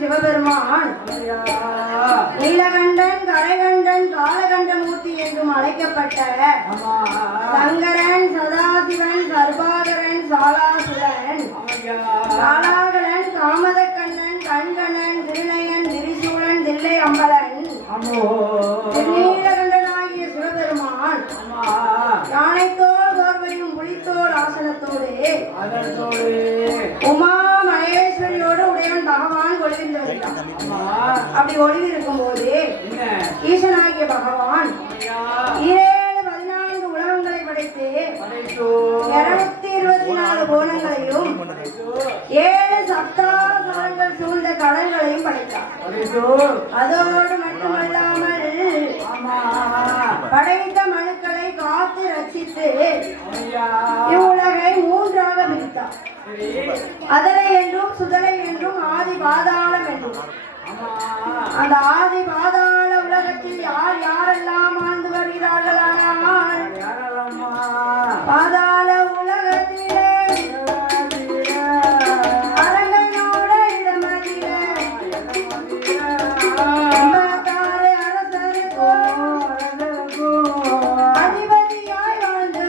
சிவபெருமான் நீலகண்டன் கரைகண்டன் காலகண்டமூர்த்தி என்றும் அழைக்கப்பட்ட சங்கரன் சதாசிவன் சர்பாகரன் சாலாசுரன் சாலாகரன் காமதக்கண்ணன் கண்கண்ணன் திருநயன் திரிசூலன் தில்லை அம்பலன் நீலகண்டனாகிய சிவபெருமான் யானைத்தோல் கோர்வையும் புலித்தோல் ஆசனத்தோடு உமா மகேஸ்வரியோடு உடையவன் பகவான் ஒளிவிந்து வருகிறான். அப்படி ஒளிவு இருக்கும் போது ஈசனாகிய பகவான் 14 உலகங்களை படைத்து 224 கோணங்களையும் 7 சப்தாசாரங்கள் சூழ்ந்த கடல்களையும் படைத்தார். அதோடு மட்டுமல்லாமல் படைத்த மனுக்களை காத்து ரட்சித்து இவ்வுலகை 3ஆக பிரித்தார். அதலை என்றும் சுதலை என்றும் ஆதி பாதாளம் என்றும். அந்த ஆதி பாதாள உலகத்தில் யார் யாரெல்லாம் ஆண்டு வருகிறார்களானால் பாதாள உலகத்திலே அரங்கனோட இடமதிலே அரசருக்கும் அதிபதியாய் வாழ்ந்து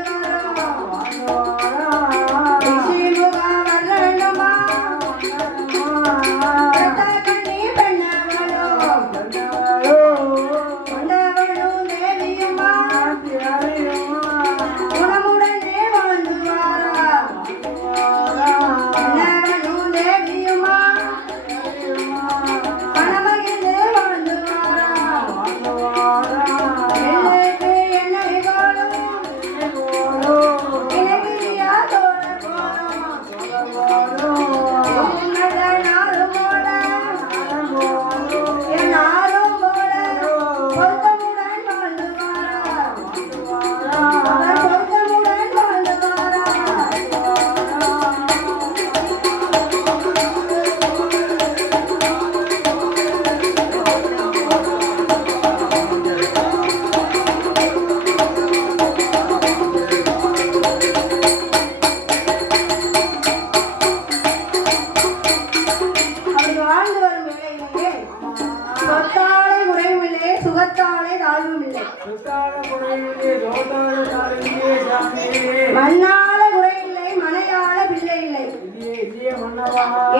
மண்ணால குறையில்லை மனையாள பிள்ளை இல்லை.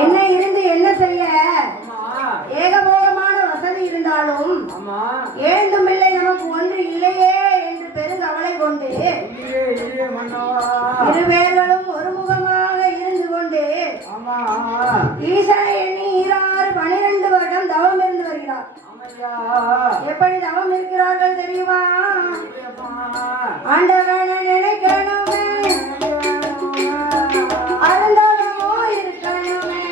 என்ன இருந்து என்ன செய்ய ஏகபோகமான வசதி இருந்தாலும் ஏழும் இல்லை நமக்கு ஒன்று இல்லையே என்று பெருங்கவலை கொண்டு இருவேர்களும் ஒருமுகமாக இருந்து கொண்டு ஈசனை எண்ணி 12 வருடம் தவம் இருந்து வருகிறார். எப்படி தவம் இருக்கிறார்கள் தெரியுமா? ஆண்டவனை நினைக்கணுமே, அருந்தவமோ இருக்கணுமே,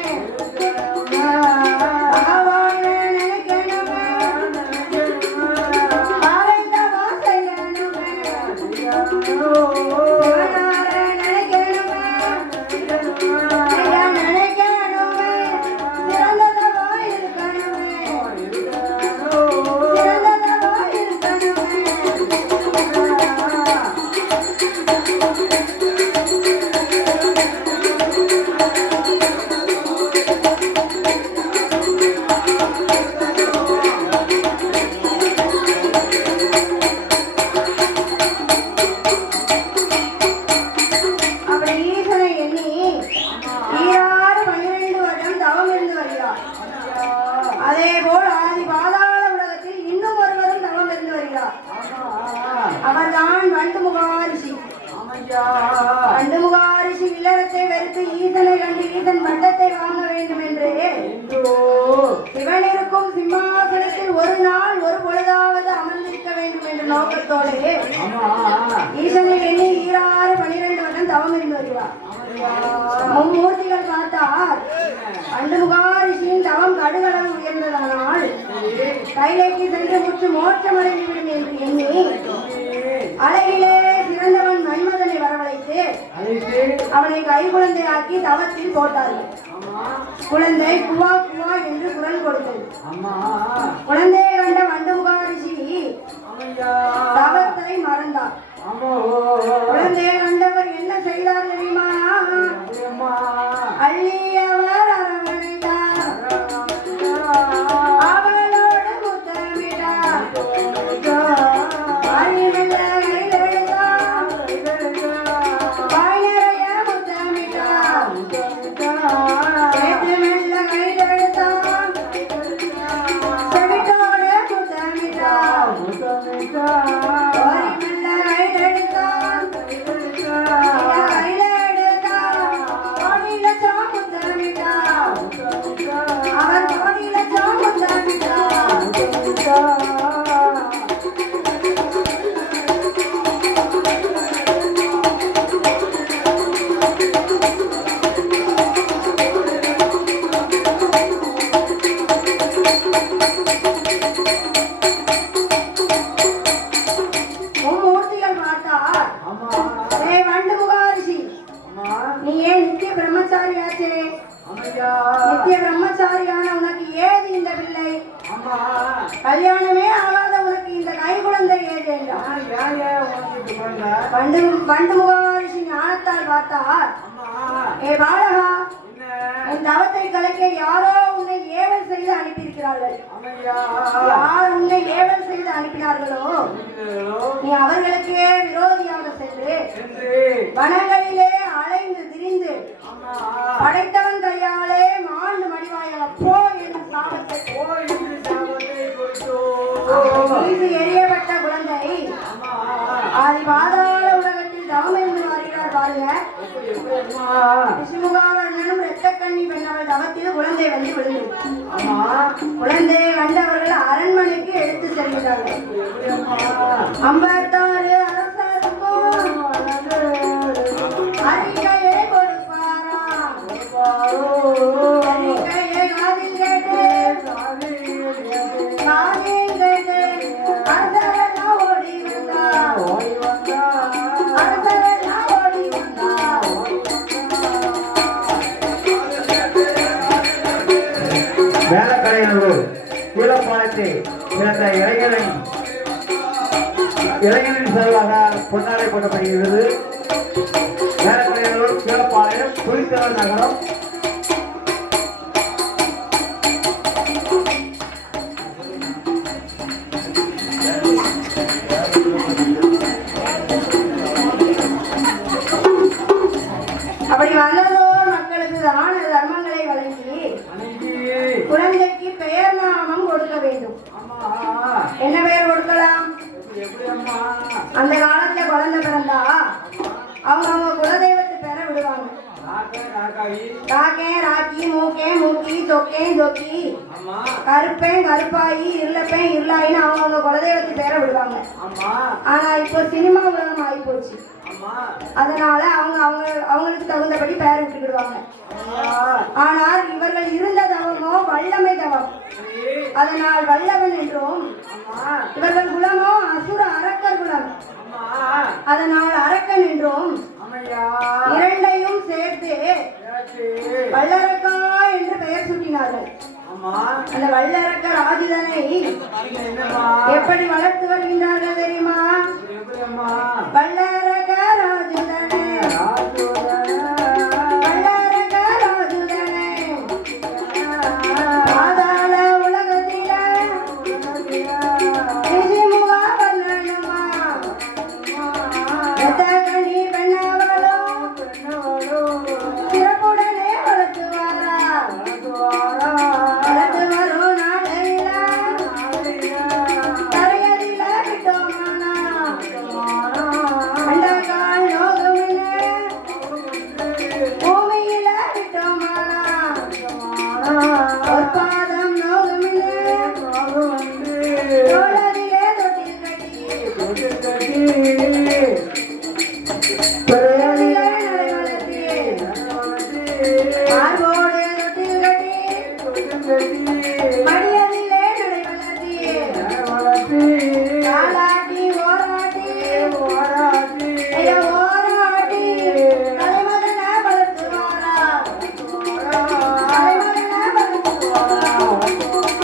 பகவானை நினைக்கணுமே, ஆரைந்தவா செய்யணுமே, சிவனாரை நினைக்கணுமே, ஐயா நினைக்கணுமே, சிறந்ததவா இருக்கணுமே, சிறந்ததவா இருக்கணுமே. அதேபோல் ஆதி பாதாள உலகத்தில் இன்னும் ஒருவரும் தவம் இருந்து வருகிறார். அவர்தான் வண்டுமுகாரிஷி. வண்டுமுகாரிஷி இல்லறத்தை வெறுத்து ஈசனை கண்டு ஈசன் பட்டத்தை வாங்க வேண்டும் என்று சிவன் இருக்கும் சிம்மாசனத்தில் ஒரு நாள் ஒரு பொழுதாவது அமர்ந்திருக்க வேண்டும் என்ற நோக்கத்தோடு ஈசனை எண்ணி 12 வருடம் தவம் இருந்து வருகிறார். மும்மூர்த்திகள் பார்த்தார். வண்டுமுகாரிஷியின் தவம் கடுகளவு உயர்ந்ததனால் கைலைக்கு சென்று முற்று மோட்சமடைந்து விடும் என்று எண்ணி அழகிலே சிறந்தவன் மன்மதனை வரவழைத்து அவனை கைக்குழந்தையாக்கி தவத்தில் போட்டார்கள். குழந்தை குவா குவா என்று குரல் கொடுத்தது. குழந்தையை கண்ட வண்டுமுக ரிஷி தவத்தை மறந்தார். குழந்தையை கண்டவர் என்ன செய்தார் தெரியுமா? அள்ளியவர் அரவணைத்தார், அவளோடு முத்தமிட்டார், அழிமெல்ல கைதெழுத்தார், வாய் நிறைய முத்தமிட்டார், சேத்து மெல்ல கைதெழுத்தார், செவிட்டோடு முத்தமிட்டார், வாய் மெல்ல கைதெழுத்தார், கையில எடுத்தார், கோடியில சாமுத்தமிட்டார், அவர் கோடியில சாமுத்தமிட்டார். மூர்த்திகள் பார்த்தார். வண்டுமுக ரிஷி, நீ ஏன் நித்திய பிரம்மச்சாரியாச்சே? நித்திய பிரம்மச்சாரியான உனக்கு ஏது இந்த பிள்ளை? கல்யாணமே ஆகாத உனக்கு இந்த கை குழந்தை ஏது என்றார். வண்டுமுக ரிஷி ஞானத்தால் பார்த்தார். ஏ பாலகா, என் தவத்தை கலைக்க யாரோ உன்னை ஏவல் செய்து அனுப்பியிருக்கிறார்கள். யார் உன்னை ஏவல் செய்து அனுப்பினார்களோ நீ அவர்களுக்கே விரோதியாக சென்று வனங்களிலே அலைந்து திரிந்து படைத்தவன் கையாலே மாண்டு மடிவாயாக போ என்று சாபத்தை எரியப்பட்ட குழந்தை ஆதி பாதாள உலகத்தில் தவம் என்று வருகிறார். பாருங்க, விஷ்ணுமுகாவர்ணனும் இரத்த கண்ணி பெண்ணவள் தவத்தில் குழந்தை வந்து விழுந்தது. குழந்தையை கண்டவர்கள் அரண்மனைக்கு எடுத்து செல்கிறார்கள். 56 அரசருக்கும் அறிக்கையை கொடுப்பாராம். அறிக்கையை காதில் கேட்டு அரசரெல்லாம் ஓடி வந்தார். அரசரெல்லாம் ஓடி வந்தார். வேலக்கடையினூர் கீழப்பாலத்தை சேர்ந்த இளைஞரின் சார்பாக பொன்னாடை போடப்படுகிறது. வேலக்கடையினூர் கீழப்பாளையம் குறித்தவர் நகரம். அப்படி வந்ததோர் மக்களுக்கு தான தர்மங்களை வழங்கி குழந்தைக்கு பெயர் நாமம் கொடுக்க வேண்டும். என்ன பெயர் கொடுக்கலாம்? அந்த காலத்துல குழந்தை பிறந்தா அவங்க குலதெய்வத்தை பெற விடுவாங்க. காக்கே ராக்கி, மூக்கே மூக்கி, சொக்கே சொக்கி, கருப்பேன் கருப்பாயி, இருளப்பேன் இருளாயின்னு அவங்க குலதெய்வத்தை பெற விடுவாங்க. ஆனா இப்போ சினிமா உலகம் ஆகி போச்சு. அதனால அவங்களுக்கு தகுந்தபடி பெயர் விட்டுக்கிடுவாங்க. ஆனால் இவர்கள் இருந்த தவமோ வல்லமை தவம். அதனால் வல்லவன் என்றும், இவர்கள் குலமோ அசுர அரக்கர் குலம். அதனால் அரக்கன் என்றும் இரண்டையும் சேர்த்து வல்லரக்கா என்று பெயர் சூட்டினார்கள். அந்த வல்லரக்க ராஜுதனை எப்படி வளர்த்து வருகின்றார்கள் தெரியுமா? வல்லரக்க ராஜுதனை, வல்லரக்க ராஜுதனை பாதாள உலகத்தில நிஜமுக வல்லனுமா எத்தகனி பெண்ணவளும் சிறப்புடனே வளர்த்துவாரா. வளர்த்து வரும் நாளையில தரையதில விட்டோமானா அண்டகால் நோகுமில்ல பூமியில விட்டோமானா பொற்பாதம் நோகுமில்ல தோளதிலே தொட்டில் கட்டி